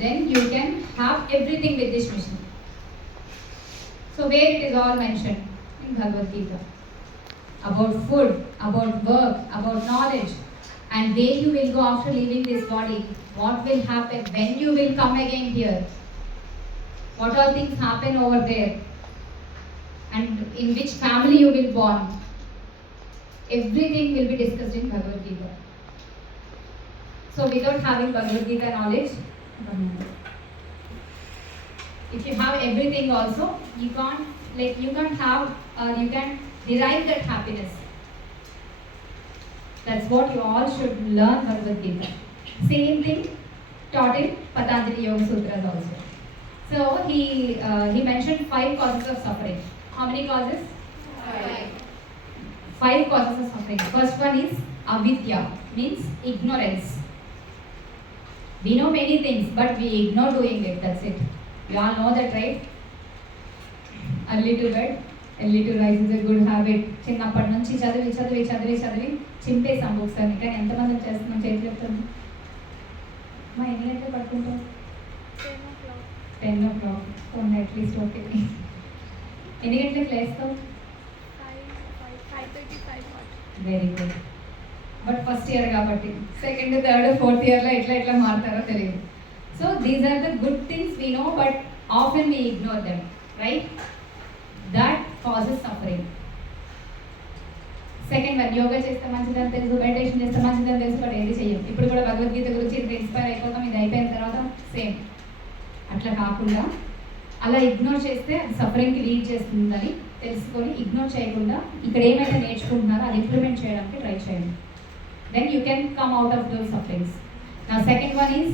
then you can have everything with this mission. So where it is all mentioned in Bhagavad Gita. About food, about work, about knowledge, and where you will go after leaving this body. What will happen when you will come again here? What all things happen over there? And in which family you will born? Everything will be discussed in Bhagavad Gita. So without having Bhagavad Gita knowledge, if you have everything also, you can't have you can derive that happiness. That's what you all should learn Bhagavad Gita. Same thing taught in Patanjali Yoga Sutras also. So he mentioned 5 causes of suffering. How many causes? 5 causes of suffering. First one is avidya, means ignorance. We know many things, but we ignore doing it. That's it. You all know that, right? Early to bed, early to rise is a good habit. చిన్నప్పటి నుంచి చదివి చింపేసాం books అని. కానీ ఎంతమంది చేస్తున్నాం చేతులు చెప్తాను. మా ఎన్ని గంటలు పడుకుంటాం? 10 o'clock. At least okay. ఎన్ని గంటలకు లేస్తావు? 5:35. Very good. But first year కాబట్టి సెకండ్, థర్డ్, ఫోర్త్ ఇయర్లో ఎట్లా మారుతారో తెలియదు. So these are the good things we know, but often we ignore them, right? That causes suffering. Second one, yoga చేస్తే మంచిదని తెలుసు, మెడిటేషన్ చేస్తే మంచిదని తెలుసు, బట్ ఏది చెయ్యం. ఇప్పుడు కూడా భగవద్గీత గురించి ఇంత ఇన్స్పైర్ అయిపోతాం, ఇది అయిపోయిన తర్వాత సేమ్. అట్లా కాకుండా అలా ఇగ్నోర్ చేస్తే అది సఫరింగ్కి లీడ్ చేస్తుందని తెలుసుకొని ఇగ్నోర్ చేయకుండా ఇక్కడ ఏమైతే నేర్చుకుంటున్నారో అది ఇంప్లిమెంట్ చేయడానికి ట్రై చేయండి. Then you can come out of those sufferings. Now second one is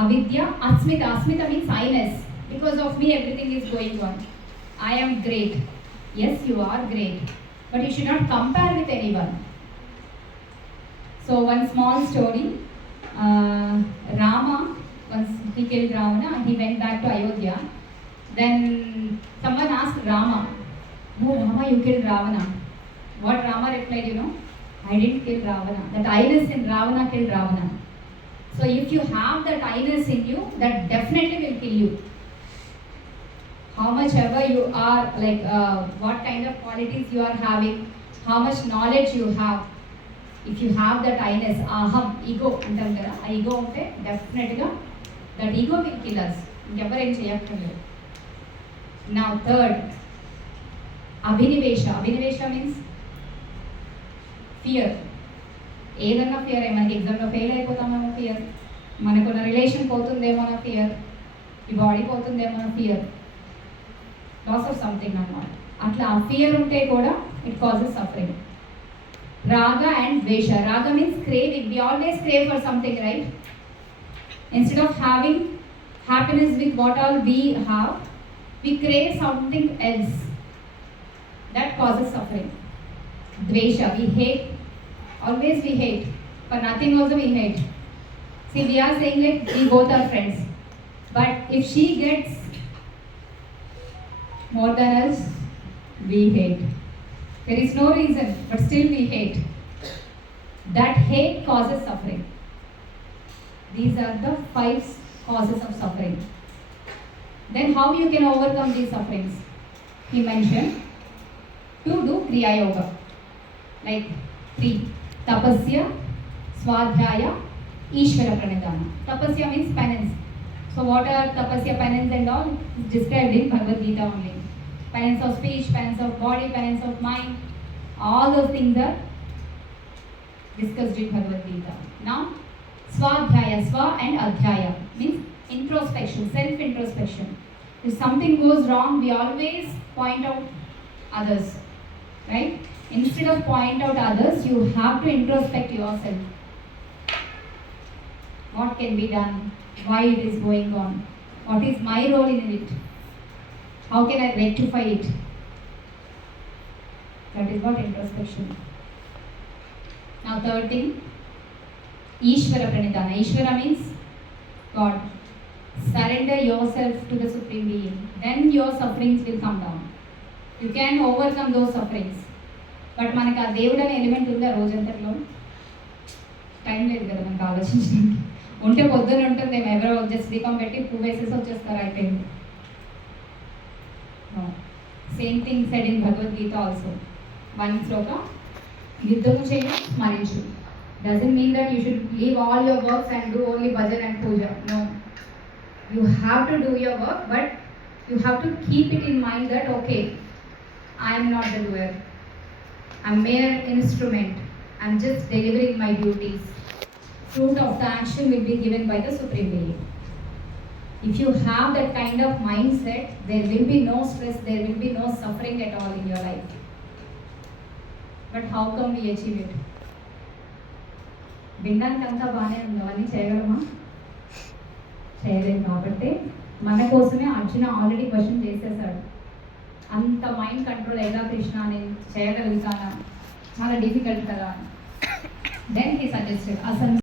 avidya, asmita. Asmita means I-ness. Because of me everything is going on. I am great. Yes, you are great. But you should not compare with anyone. So one small story. Rama, once he killed Ravana and he went back to Ayodhya. Then someone asked Rama, "Oh Rama, you killed Ravana." What Rama replied, you know? I didn't kill Ravana. That I-ness in Ravana killed Ravana. So if you have that I-ness in you, that definitely will kill you. How much ever you are, like what kind of qualities you are having, how much knowledge you have, if you have that I-ness, aham, ego antam kada, ఆ ego ఉంటే definitely that ego will kill us. ఇంకెవరు ఏం చేయక్కర్లేదు. Now third, abhinivesha. Abhinivesha means fear. ఏదన్నా fear, మనకి ఎగ్జామ్లో fail అయిపోతామన్న fear, మనకున్న relation పోతుందేమో అన్న ఫియర్, ఈ బాడీ పోతుందేమో అన్న ఫియర్, లాస్ ఆఫ్ సంథింగ్ అన్నమాట. అట్లా ఆ ఫియర్ ఉంటే కూడా it causes suffering. Raga and dvesha. Raga means craving. We always crave for something, right? Instead of having happiness with what all we have, we crave something else. That causes suffering. Dvesha, we hate, always we hate, for nothing also we hate. See, we are saying like we both are friends, but if she gets more than us, we hate. There is no reason, but still we hate. That hate causes suffering. These are the 5 causes of suffering. Then how you can overcome these sufferings? He mentioned to do Kriya Yoga. Like 3, tapasya, swadhyaya, ishvara pranidhana. Tapasya means penance. So what are tapasya, penance and all is described in Bhagavad Gita only. Penance of speech, penance of body, penance of mind, all those things are discussed in Bhagavad Gita. Now swadhyaya, swa and adhyaya means introspection, self introspection. If something goes wrong, we always point out others, right? Instead of point out others, you have to introspect yourself. What can be done? Why it is going on? What is my role in it? How can I rectify it? That is what introspection. Now third thing, Ishvara Pranidhana. Ishvara means God. Surrender yourself to the Supreme Being. Then your sufferings will come down. You can overcome those sufferings. But మనకి ఆ దేవుడు అనే element ఉందా రోజంతట్లో? Time లేదు కదా మనకు ఆలోచించడానికి. ఉంటే పొద్దున్న ఉంటుంది, మేము ఎవరో దీపం పెట్టి పువ్వు వేసేసి వచ్చేస్తారు, అయిపోయింది. Same thing said in Bhagavad Gita also. One shloka, యుద్ధము చేయడం స్మరించు. Doesn't mean that you should leave all your works and do only bhajan and puja. No. You have to do your work, but you have to keep it in mind that, okay, I am not the doer. I'm mere instrument. I'm just delivering my duties. Fruit of the action will be given by the Supreme Being. If you have that kind of mindset, there will be no stress, there will be no suffering at all in your life. But how come we achieve it? వినడానికి అంతా బాగానే ఉంది, అవన్నీ చేయగలమా? చేయలేము. కాబట్టి మన కోసమే అర్జున ఆల్రెడీ క్వశ్చన్ చేసేసాడు. అంత మైండ్ కంట్రోల్ ఎలా కృష్ణ, నేను చేయగలుగుతానా, చాలా డిఫికల్ట్ కదా. దెన్ హీ సజెస్టెడ్ అసలు